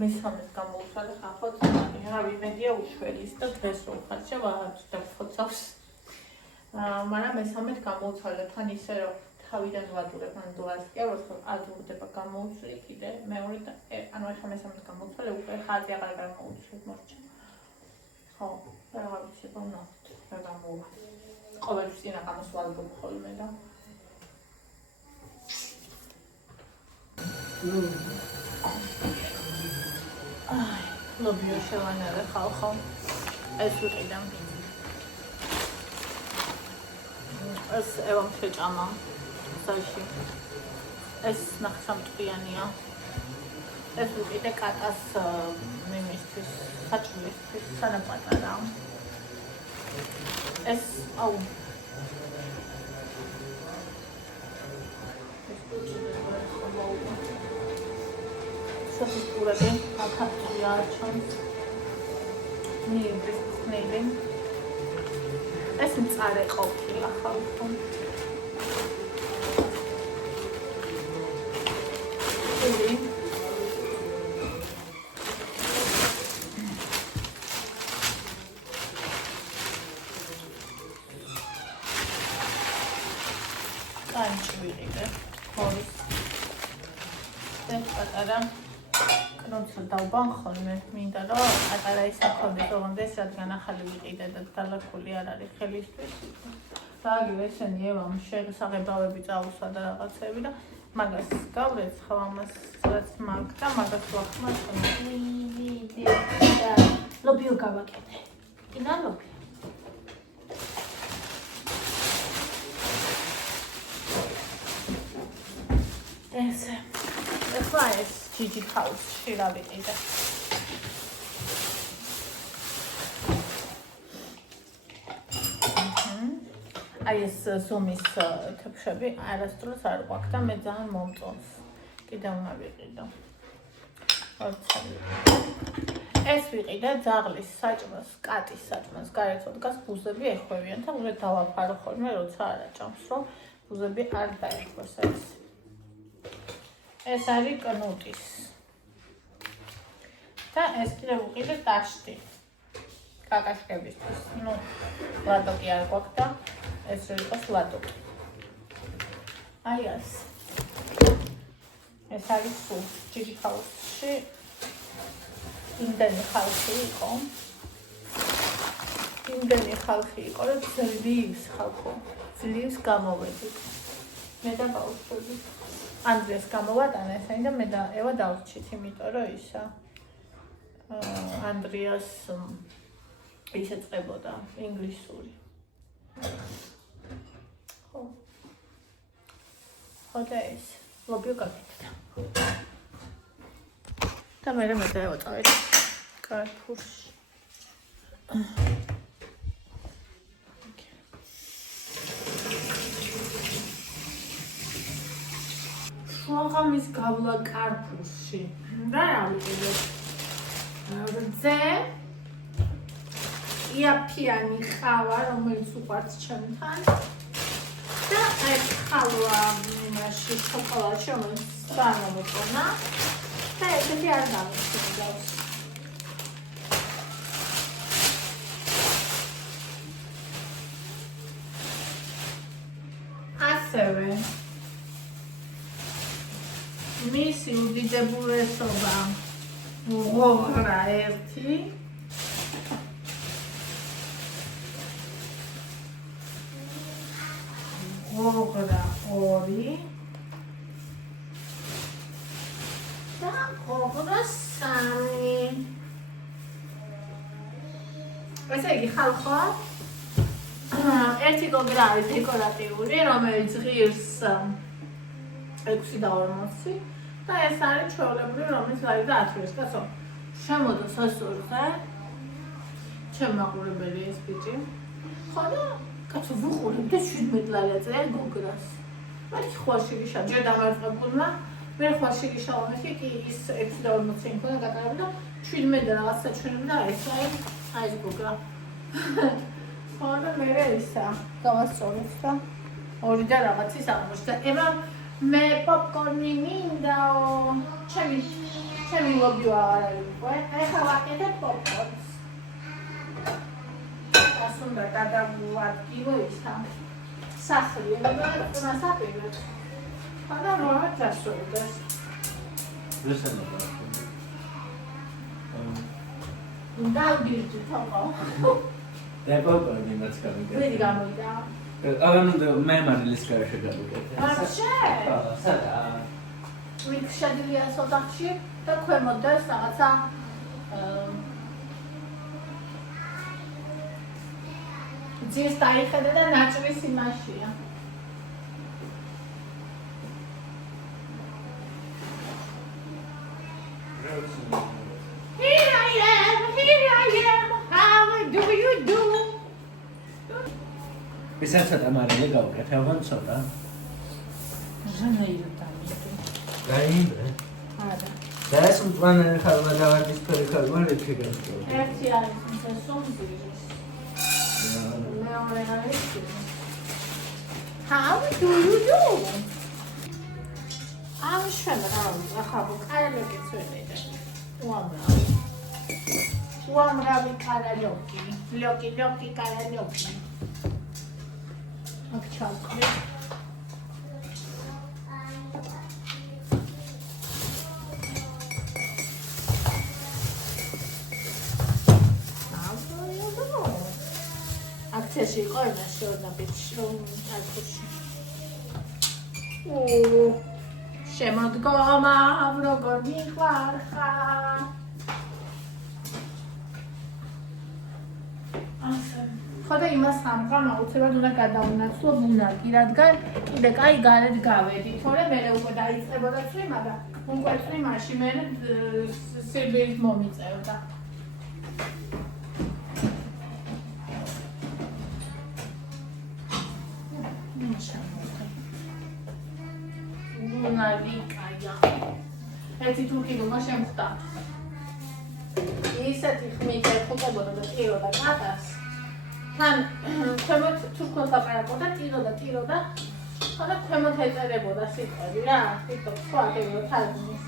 მესამეს გამოუცვალე ხახოთ რავი მედია უშველის და დღეს რომ ხარჩა ვაღაც დავხოცავს მაგრამ მესამეთ გამოუცვალე თან ისე რომ თავიდან ვადურებ ან დოასკეროს რომ ადურდება გამოუცვლი კიდე მეორე და ანუ ახლა მესამეთ გამოუცვალე უკვე ხაზი აღარ გამოუცვლით მორჩა ხო რა ვიცი ბანავთ რა გამოვა ყოველთვის წინა გამოს ვალდობ ხოლმე და აი ლობიო შევანერე ხალხო ეს ვიყიდა ეს ევამ შეჭამა საში ეს ნახსამტყიანია ეს ვიყიდე კატას მიმისთვის საჭმელისთვის სანაპატარა ეს აუ სოფის პურები აკაცია ჩანს ნიების ხნელი ეს მწარე ყოფილა ხალხო კანჭი ვიყიდე ხორის ეს პატარა კნოცა დავბან ხოლმე მინდა რომ პატარა ის ახონდეს ოღონდეს რადგან ახალი ვიყიდე და დალაგული არ არის ხელისთვის დააგივე ესენი ევამ შეგსაღებავები წაუსვა და რაღაცები და მაგას გავრეც ხო ამას რაც მაგდა მაგას ვახმარ და ლობიო გავაკეთე ინა ლობიო ესე ეხლა ეს ჯიჯი ხაუსში რა ვიყიდე აი ეს ზომის თებშები არასდროს არ გვაქვს და მე ძალიან მომწონს კიდევ უნდა ვიყიდო ეს ვიყიდე ძაღლის საჭმელს კატის საჭმელს გარეთო დგას ბუზები ეხვევიან და უნდა დავაფარო ხოლმე როცა არ აჭამს რომ ბუზები არ დაეხვეს ეს არის კნუტის და ეს კიდევ ვიყიდე ტაშტი კაკაშკებისთვის ნუ ლადოკი არ გვაქვს და ეს როიყოს ლადოკი აი ეს არის სულ ჯიჯი ხაუსში იმდენი ხალხი იყო და ძლივს ხალხო ძლივს გამოვედით მე და ბავშვები ანდრეს გამოვატანა ესენი და მე და ევა დავრჩით იმიტომ რომ ისა ანდრიას ისე წებოდა ინგლისური ხო და ეს ლობიო გაკეთდა და მე დავაწავეთ კარფურში შუაღამის გავლა კარფურში რა ავიღებ რძე იაფიანი ხავა რომელიც უყვარს ჩემთან და ეს ხალვა იმაში შოკოლადში რომელიც გამომწონა და ესეთი არ გამოსცემს ასევე მისი უდიდებულესობა ღოღრა 1 ღოღრა 2 და ღოღრა 3 ესე იგი ხალხო ერთი გოგრა არის დეკორატიული რომელიც ღირს 6 და 40 და ეს არის ჩვეულებრივი რომელიც არის და 10 კაცო შემოდოს ასურზე ჩემაყურებელი ეს ბიჭი ხო და კაცო ვუყურებ და 17 ლალაძე გოგრას მე ხواشი გიშა ჯერ დამარცხებულმა მე ხواشი გიშავნე კი ის 6 და 40 იქნა გატარებული და 17 და რაღაცა ჩვენები და ეს გოგრა ხო და მე ისა გავასწორებ და ორი და რაღაცის აღმოჩნდა ება მე პოპკორნი მინდაო ჩემი ჭრილობი აღარ იყო. ეხლა ვაკეთებ პოპკორნს. ასე უნდა გადავადგილო ისა. სახლი, მაგრამ საპირე. ხოდა რა დასრულდეს. რესანება. დავდივდი თოყო. და პოპკორნი მას გავიგე. ვედი გამოვიდა. აღანუნდა მე მარილის გარშე გავიგე. ვაფშე? სადა. ვიქ შედილია სოთახში და ქვემოდეს რაღაცა ძის დაიხედა და ნაჭრის იმაშია. Here I am, how do you do? ისაცად ამარილი გავუკეთე, აღარ ცოტა. ჟანეირ დამიტო. გაიმბრე. არა. და ეს მწვანე ხალხმა დავარდის ფერი ხალხმა რითი გასწო. ერთი არის მზე სომბირის. მეორე არის. How do you do? ამ შემრავი ახალ კარალოკი წვენედა. უამრავი კარალოკი. ლოკი კარალოკი. აქ ჩავკრე. აქციაში იყო იმაში ორნაბიტში რომ არქივში. შემოდგომა როგორ მიყვარხარ. ასე. ხოდა იმას სამყარო აუცილებლად უნდა გადაუნაცვლო ბუნაკი, რადგან კიდე კაი გარეთ გავედი, თორე მე უკვე დაიწყებოდა წვიმა და უკვე წვიმაში მე სიბირით მომიწევდა. ნალიკაია. ერთი თურქი გომა შემხდა. ისეთი ხმით ეხუტებოდა და ტიროდა კატას. თან ქვემოთ თურქოს ლაპარაკობდა, ტიროდა. ხოდა ქვემოთ ეწერებოდა სიტყვები რა, თვითონ სხვა ეგრე თარგმნის.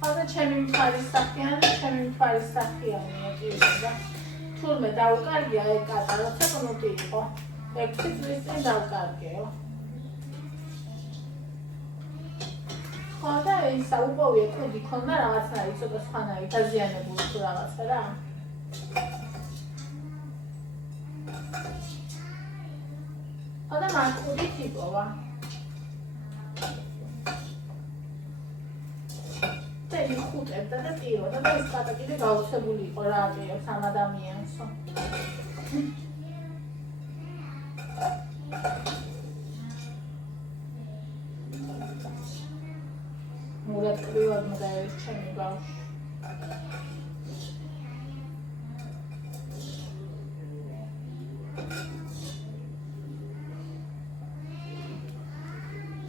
ხოდა ჩემი მთვარის სახიანია ტიროდა. თურმე დაუკარგია ეგ კატა, როცა კონოტი იყო. 6 წლის წინ დავკარგეო. ხოდა ისა უპოვია კუდი ქონდა რაღაცნაირი ცოტა სხვანაირი დაზიანებული თუ რაღაცა რა. ხოდა მაგ კუდით იპოვა. და იხუტებდა და ტიროდა და ეს კატა კიდე გაუცებული იყო რა ატირებს ამ ადამიანსო. მურად კრივად მოდაერჩ ჩემი ბავშვი.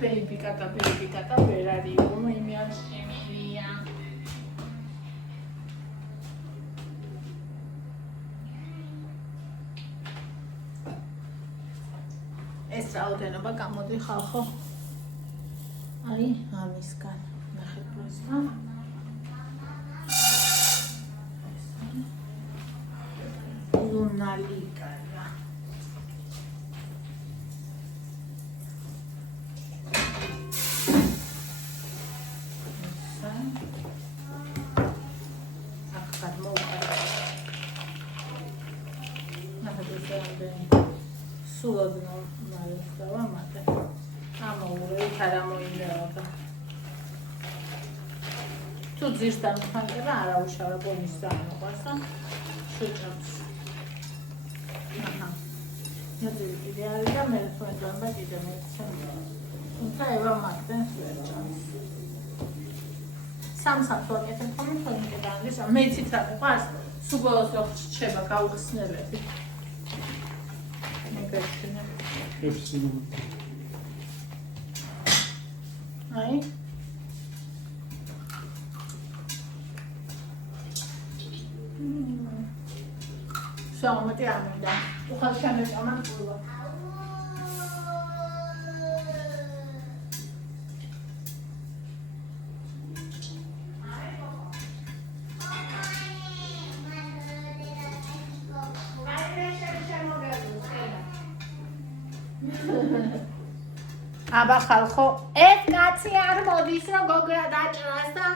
Baby kata berari uno imian Emilia. ეს რაოდენობა გამოდიხარ ხო? აი, ამისგან. ნახეთ პროსა. ლუნალიკა. სულადნო მარესავა მათე ამოურე თარამოინეოდა თუ ძირთან ხანკება არა უშავე ბონის სამოყვასა შეჭამს აჰა ნაძილი არის და მე თქვენთან კიდე მეცემ თუმცა ევა მაგდენს ვერ ჭამს სამსახს ვაკეთებ ხოლმე თონიკედა არის მეცით რა ყვას სუბოლოს რო რჩება გავხსნებები აი შამატი ამინდა უხალ შემეჭამა ყურვა აბა ხალხო, ეს კაცი არ მოდის რომ გოგრა დაჭრას და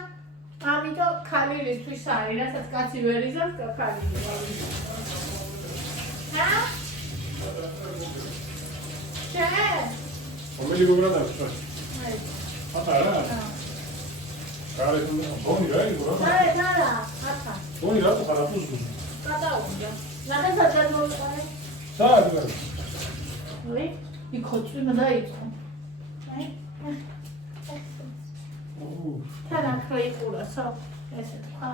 ამიტომ ქალილისთვის არის, რასაც კაცი ვერ იზამს, ქალილი არის. ჰა? შე? რომელი გოგრა დაჭრა? აი. ატარა? კარე თუ ბონი რა იგო რა? არა, ატა. ბონი რა თუ ხარ ატუს? გადაუნდა. ნახე საჯაროა. საერთოდ. ვი? იქ ხოჭი მოდაიწყო. აი. თანა ქროიყურასო. ესე თქვა.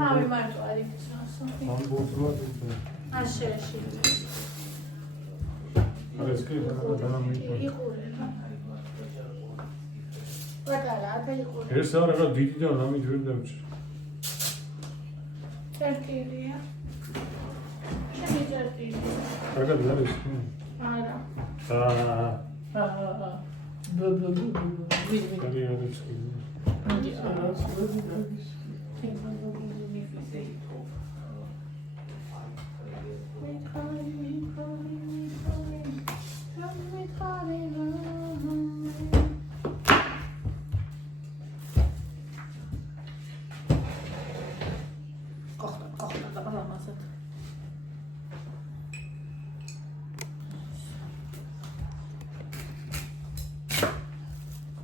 დავი მარტო არის ისო. აშეში. არა ეს კი დანამიტო. იყურე. პატარა, ათა იყურე. ეს არა რა დიდი და რამით ვერ დავჭი. წერტილია. ჩემი წერტილია. კარგად არის? არა. აა. ვი. კარი არის კი.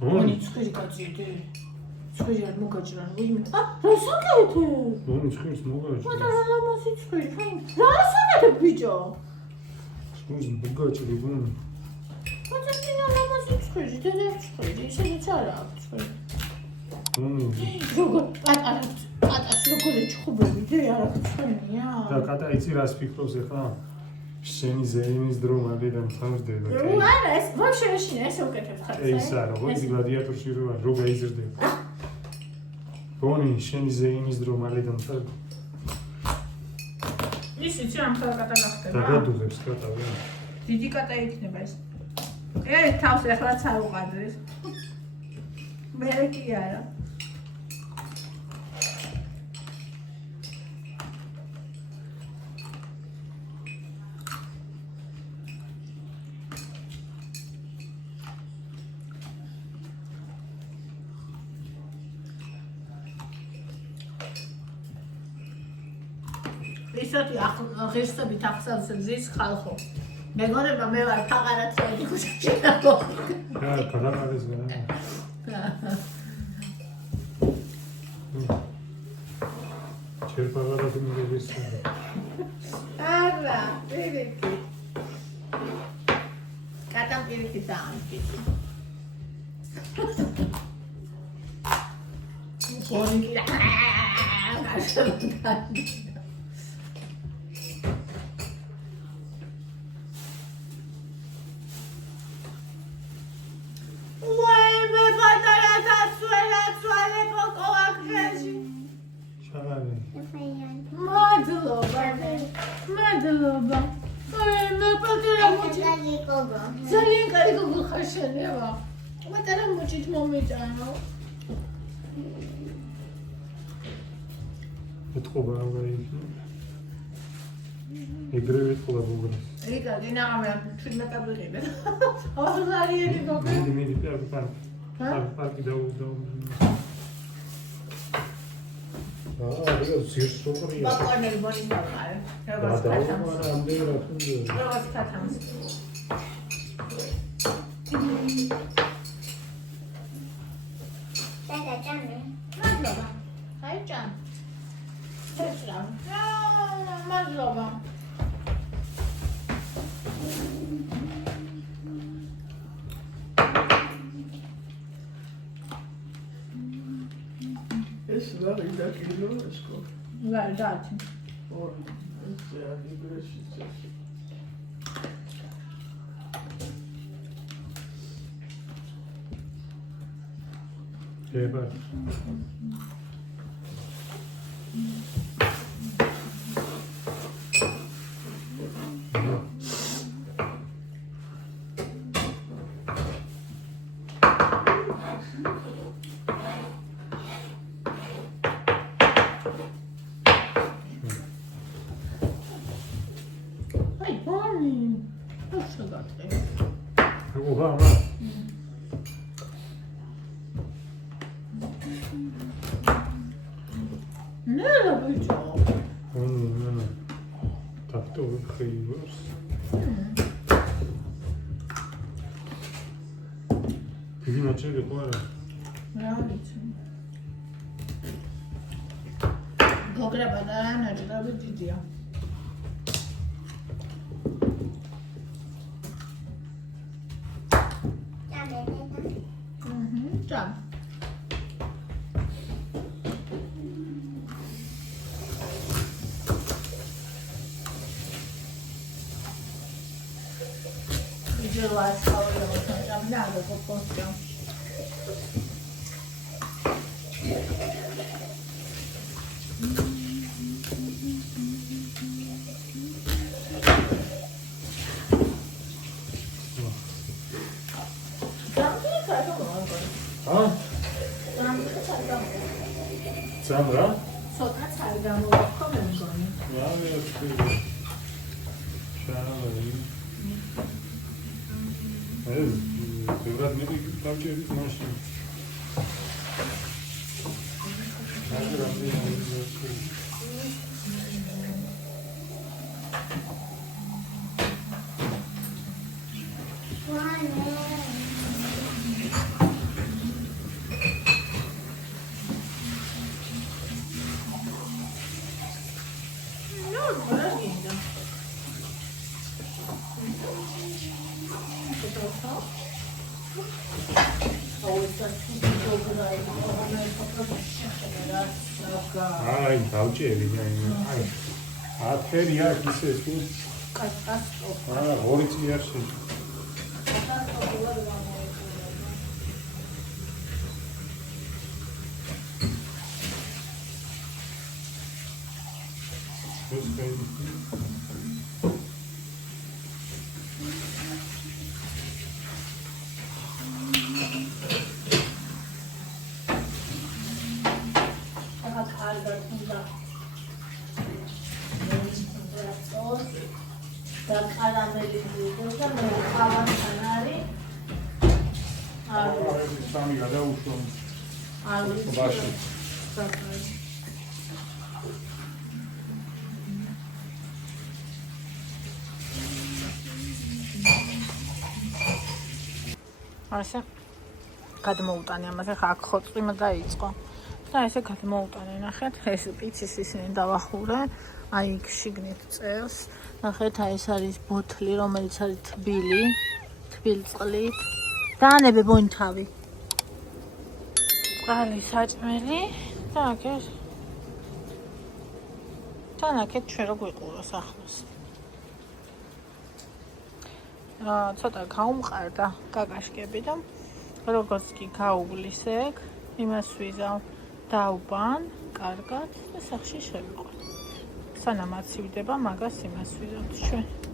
Oni ცხვირი გაჭირდი. ცხვირი არ მოგაჭრა, ვიმე. რა საკეთე? ბონი ცხირს მოგაჭრა. პატარა ლამაზი ცხვირი, რა საკეთე ბიჭო? ცხირს მოგაჭრა ბონი. პატარა ლამაზი ცხვირი, დედა ცხვირი, ისედაც არა აქვს ცხვირი. ბონი. როგორ პატარს როგორ ეჩხუბები, დი არ აქვს ცხვირია? და კატა იცი რას ფიქრობს ახლა? შენი ზეიმის დრო მალე დამთავრდება. არა, ეს ვაფშე ეშინა, ესე უკეთებ ხარ. ეს არა, ხო ის გლადიატორში რო გაიზრდება. ბონი, შენი ზეიმის დრო მალე დამთავრდება. ის იცი ამ ხალ კატა გახდება. დაგადუღებს კატა რა. დიდი კატა იქნება ეს. თავს ეხლაც არ უყადრის. მე კი არა. ისეთი ღირსებით ახსავს ზის ხალხო. მეგონება მე ვარ ფაღარაცელი ქუჩაში დაგო. რა, გადაყარეს რა. ჩერპაღარათი მიგების. არა, პირიქი. კატამ პირიქი დაამტკი. ბონი კი. მადლობა. მე პატარა მოჭი. ძალიან კარგი გოგო ხარ შენება. პატარა მოჭით მომიტანო. ეთყობა რა იქნება. ეგრევე ეთყობა გოგრას. ეკა დინამე 17 აბრილზე. ოზარიერი გოგო. მიდი პარკი დაუდო. რა ზირს სოყრია. ბაკონელი ბონის დავყარე. რა დაუმარა ამდენ რა თუნდა. რაღაც კათამს. მადლობა. აი ჭან. შეჭრა. მადლობა. ეს რაიდა კილო ესკო? ვარ დაჩი. ორი. ეს არის გრეშიც. ება. ხუღა ამა ნელა ბიჭო ანა თაფტო ხეივებს იგი ნაჭერი ხო არა რა ვიცი გოგრება და ნაჭრები დიდია ჭამ იჯერვა ასხავდა ჭამ და აგო პოსტა ძამ რა? ცოტა ცალი გამოვაქო მე მგონი. რა ვიცი. შავი. ეს ბევრად მეტი დავჭერით მაშინ. აი, დავჭერი და აი. აფერი აქ ისე თუ კატასტროფა. აა, 2 წელი არ შეჭი. და კარამელი და მე ხავანთან არის. აა, სამი გადაუშვო. არ ვიცი. ბაში. ასე გადმოუტანე ამაზე ხა აქ ხოწვიმა დაიწყო და ესე გადმოუტანე ნახეთ ეს პიცის ისინი დავახურე აი იქ შიგნით წელს ნახეთ აი ეს არის ბოთლი რომელიც არის თბილი წყლით დაანებე ბონი თავი ყალი საჭმელი და აქ ეს თან აქეთ ჩვენ რო გვიყუროს ახლოს ცოტა გაუმყარდა კაკაშკები და როგორც კი გაუგლის ეგ იმას ვიზავ დავბან კარგად და სახში შევიყო სანამ აცივდება მაგას იმას ვიზავთ ჩვენ